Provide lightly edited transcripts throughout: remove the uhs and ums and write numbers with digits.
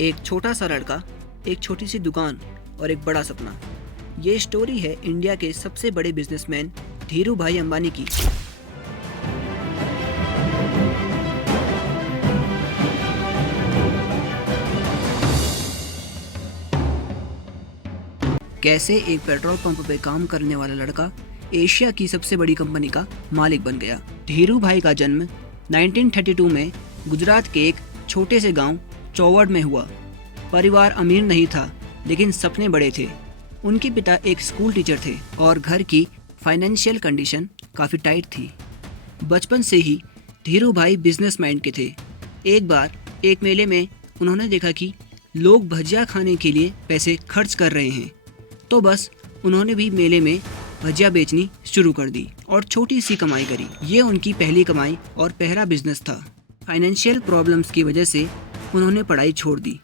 एक छोटा सा लड़का, एक छोटी सी दुकान और एक बड़ा सपना। ये स्टोरी है इंडिया के सबसे बड़े बिजनेसमैन धीरू भाई अंबानी की। कैसे एक पेट्रोल पंप पे काम करने वाला लड़का एशिया की सबसे बड़ी कंपनी का मालिक बन गया। धीरू भाई का जन्म 1932 में गुजरात के एक छोटे से गांव चौवड़ में हुआ। परिवार अमीर नहीं था, लेकिन सपने बड़े थे। उनके पिता एक स्कूल टीचर थे और घर की फाइनेंशियल कंडीशन काफ़ी टाइट थी। बचपन से ही धीरू भाई बिजनेस माइंड के थे। एक बार एक मेले में उन्होंने देखा कि लोग भजिया खाने के लिए पैसे खर्च कर रहे हैं, तो बस उन्होंने भी मेले में भजिया बेचनी शुरू कर दी और छोटी सी कमाई करी। ये उनकी पहली कमाई और पहला बिजनेस था। फाइनेंशियल प्रॉब्लम्स की वजह से उन्होंने पढ़ाई छोड़ दी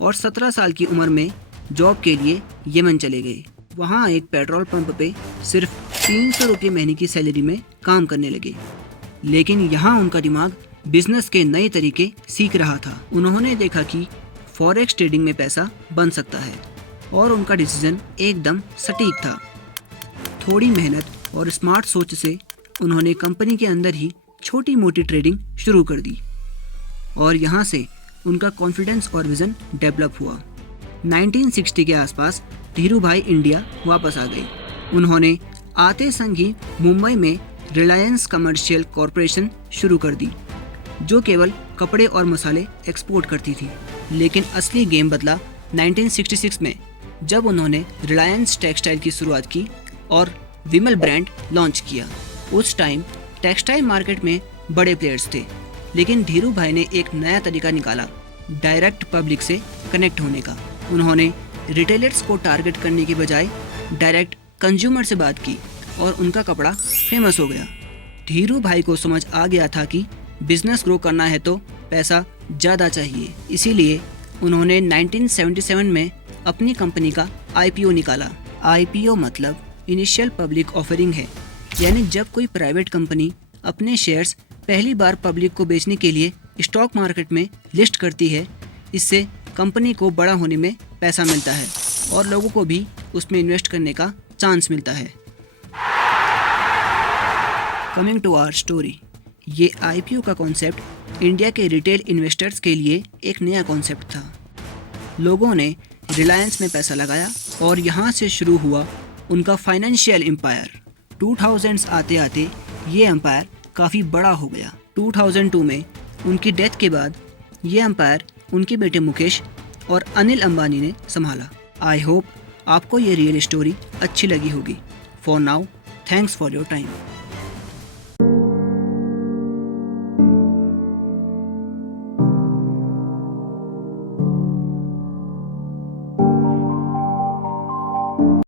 और 17 साल की उम्र में जॉब के लिए यमन चले गए। वहाँ एक पेट्रोल पंप पे सिर्फ 300 रुपये महीने की सैलरी में काम करने लगे, लेकिन यहाँ उनका दिमाग बिजनेस के नए तरीके सीख रहा था। उन्होंने देखा कि फॉरेक्स ट्रेडिंग में पैसा बन सकता है और उनका डिसीजन एकदम सटीक था। थोड़ी मेहनत और स्मार्ट सोच से उन्होंने कंपनी के अंदर ही छोटी मोटी ट्रेडिंग शुरू कर दी और यहाँ से उनका कॉन्फिडेंस और विजन डेवलप हुआ। 1960 के आसपास धीरू भाई इंडिया वापस आ गए। उन्होंने आते संग ही मुंबई में रिलायंस कमर्शियल कॉरपोरेशन शुरू कर दी, जो केवल कपड़े और मसाले एक्सपोर्ट करती थी। लेकिन असली गेम बदला 1966 में, जब उन्होंने रिलायंस टेक्सटाइल की शुरुआत की और विमल ब्रांड लॉन्च किया। उस टाइम टेक्सटाइल मार्केट में बड़े प्लेयर्स थे, लेकिन धीरू भाई ने एक नया तरीका निकाला, डायरेक्ट पब्लिक से कनेक्ट होने का। उन्होंने रिटेलर्स को टारगेट करने की बजाय डायरेक्ट कंज्यूमर से बात की और उनका कपड़ा फेमस हो गया। धीरू भाई को समझ आ गया था कि बिजनेस ग्रो करना है तो पैसा ज़्यादा चाहिए। इसीलिए उन्होंने 1977 में अपनी कंपनी का IPO निकाला। IPO मतलब इनिशियल पब्लिक ऑफरिंग है, यानी जब कोई प्राइवेट कंपनी अपने शेयर्स पहली बार पब्लिक को बेचने के लिए स्टॉक मार्केट में लिस्ट करती है। इससे कंपनी को बड़ा होने में पैसा मिलता है और लोगों को भी उसमें इन्वेस्ट करने का चांस मिलता है। कमिंग टू आवर स्टोरी, ये IPO का कॉन्सेप्ट इंडिया के रिटेल इन्वेस्टर्स के लिए एक नया कॉन्सेप्ट था। लोगों ने रिलायंस में पैसा लगाया और यहाँ से शुरू हुआ उनका फाइनेंशियल एम्पायर। 2000s आते आते ये एम्पायर काफ़ी बड़ा हो गया। 2002 में उनकी डेथ के बाद ये एम्पायर उनके बेटे मुकेश और अनिल अंबानी ने संभाला। आई होप आपको ये रियल स्टोरी अच्छी लगी होगी। For now, thanks for your time.